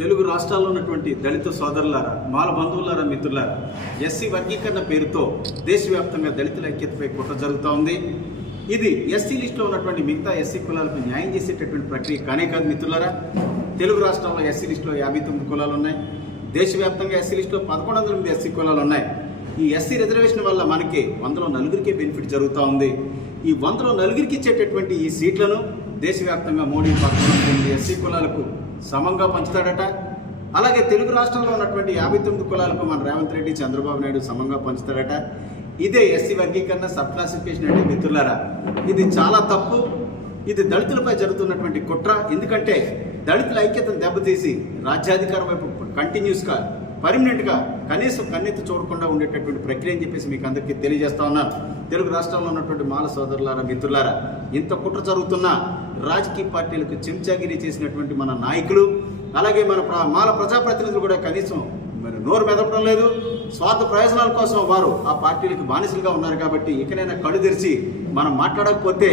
తెలుగు రాష్ట్రాల్లో ఉన్నటువంటి దళిత సోదరులారా మాల బంధువులారా మిత్రులారా ఎస్సీ వర్గీకరణ పేరుతో దేశవ్యాప్తంగా దళితుల ఐక్యతపై కుట్ర జరుగుతూ ఉంది ఇది ఎస్సీ లిస్టులో ఉన్నటువంటి మిగతా ఎస్సీ కులాలకు న్యాయం చేసేటటువంటి ప్రక్రియ కానే కాదు మిత్రులారా తెలుగు రాష్ట్రాల్లో ఎస్సీ లిస్టులో యాభై తొమ్మిది కులాలు ఉన్నాయి దేశవ్యాప్తంగా ఎస్సీ లిస్టులో పదకొండు వందల ఎనిమిది ఎస్సీ కులాలు ఉన్నాయి ఈ ఎస్సీ రిజర్వేషన్ వల్ల మనకి వందలో నలుగురికే బెనిఫిట్ జరుగుతూ ఉంది ఈ వందలో నలుగురికి ఇచ్చేటటువంటి ఈ సీట్లను దేశవ్యాప్తంగా మోడీ పార్టీ ఎస్సీ కులాలకు సమంగా పంచుతాడట అలాగే తెలుగు రాష్ట్రంలో ఉన్నటువంటి యాభై తొమ్మిది కులాలకు మన రేవంత్ రెడ్డి చంద్రబాబు నాయుడు సమంగా పంచుతాడట ఇదే ఎస్సీ వర్గీకరణ సబ్ క్లాసిఫికేషన్ అంటే మిత్రులారా ఇది చాలా తప్పు ఇది దళితులపై జరుగుతున్నటువంటి కుట్ర ఎందుకంటే దళితుల ఐక్యతను దెబ్బతీసి రాజ్యాధికారం వైపు కంటిన్యూస్గా పర్మనెంట్గా కనీసం కన్నెత్తి చూడకుండా ఉండేటటువంటి ప్రక్రియ అని చెప్పేసి మీకు అందరికీ తెలియజేస్తా ఉన్నాను తెలుగు రాష్ట్రాల్లో ఉన్నటువంటి మాల సోదరులారా మిత్రులారా ఇంత కుట్ర జరుగుతున్న రాజకీయ పార్టీలకు చెంచాగిరి చేసినటువంటి మన నాయకులు అలాగే మన మాల ప్రజాప్రతినిధులు కూడా కనీసం మరి నోరు మెదపడం లేదు స్వార్థ ప్రయోజనాల కోసం వారు ఆ పార్టీలకు బానిసలుగా ఉన్నారు కాబట్టి ఇకనైనా కళ్ళు తెరిచి మనం మాట్లాడకపోతే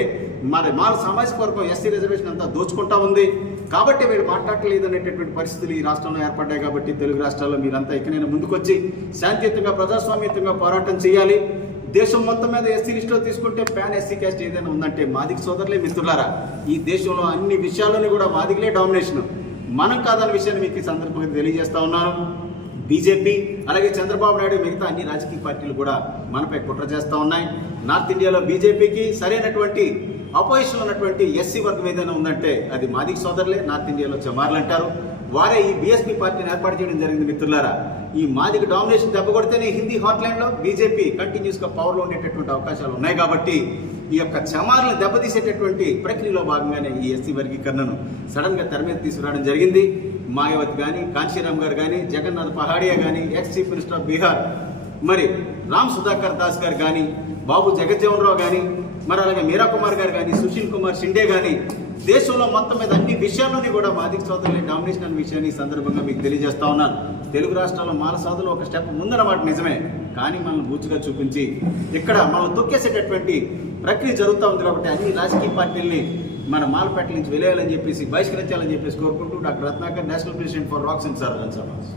మరి మాల సమాజ వర్గం ఎస్సీ రిజర్వేషన్ అంతా దోచుకుంటా ఉంది కాబట్టి మీరు మాట్లాడలేదు అనేటటువంటి పరిస్థితులు ఈ రాష్ట్రంలో ఏర్పడ్డాయి కాబట్టి తెలుగు రాష్ట్రాల్లో మీరంతా ఇకనైనా ముందుకొచ్చి శాంతియుతంగా ప్రజాస్వామ్యతంగా పోరాటం చేయాలి దేశం మొత్తం మీద ఎస్సీ లిస్టులో తీసుకుంటే ప్యాన్ ఎస్సీ క్యాస్ట్ ఏదైనా ఉందంటే మాదిక సోదరులే మిత్రులారా ఈ దేశంలో అన్ని విషయాల్లోనూ కూడా మాదికలే డామినేషన్ మనం కాదన్న విషయాన్ని మీకు ఈ సందర్భంగా తెలియజేస్తా ఉన్నాను బీజేపీ అలాగే చంద్రబాబు నాయుడు మిగతా అన్ని రాజకీయ పార్టీలు కూడా మనపై కుట్ర చేస్తూ ఉన్నాయి నార్త్ ఇండియాలో బీజేపీకి సరైనటువంటి అపోజిషన్ ఉన్నటువంటి ఎస్సీ వర్గం ఏదైనా ఉందంటే అది మాదిక సోదరులే నార్త్ ఇండియాలో చమార్లు అంటారు వారే ఈ బీఎస్పీ పార్టీని ఏర్పాటు చేయడం జరిగింది మిత్రులారా ఈ మాదిక డామినేషన్ దెబ్బ కొడితేనే హిందీ హాట్లైన్లో బీజేపీ కంటిన్యూస్గా పవర్లో ఉండేటటువంటి అవకాశాలు ఉన్నాయి కాబట్టి ఈ యొక్క చమార్లు దెబ్బతీసేటటువంటి ప్రక్రియలో భాగంగానే ఈ ఎస్సీ వర్గీకరణను సడన్గా తెర మీద తీసుకురావడం జరిగింది మాయావతి కానీ కాంశీరామ్ గారు కానీ జగన్నాథ్ పహాడియా కానీ ex chief minister of Bihar మరి రామ్ సుధాకర్ దాస్ గారు కానీ బాబు జగజ్జీవన్ రావు కానీ మరి అలాగే మీరా కుమార్ గారు కానీ సుశీల్ కుమార్ షిండే కానీ దేశంలో మొత్తం మీద అన్ని విషయాల్లోని కూడా మాదిక సోదరులే డామినేషన్ అనే విషయాన్ని ఈ సందర్భంగా మీకు తెలియజేస్తా ఉన్నాను తెలుగు రాష్ట్రాల్లో మాల సోదరులు ఒక స్టెప్ ముందన్నమాట నిజమే కానీ మనల్ని బూచుగా చూపించి ఇక్కడ మనల్ని తొక్కేసేటటువంటి ప్రక్రియ జరుగుతూ ఉంది కాబట్టి అన్ని రాజకీయ పార్టీల్ని మన మాలపేట నుంచి వెళ్ళేయాలని చెప్పేసి బహిష్కరించాలని చెప్పేసి కోరుకుంటూ doctor Ratnakar national president for rocks and sir awards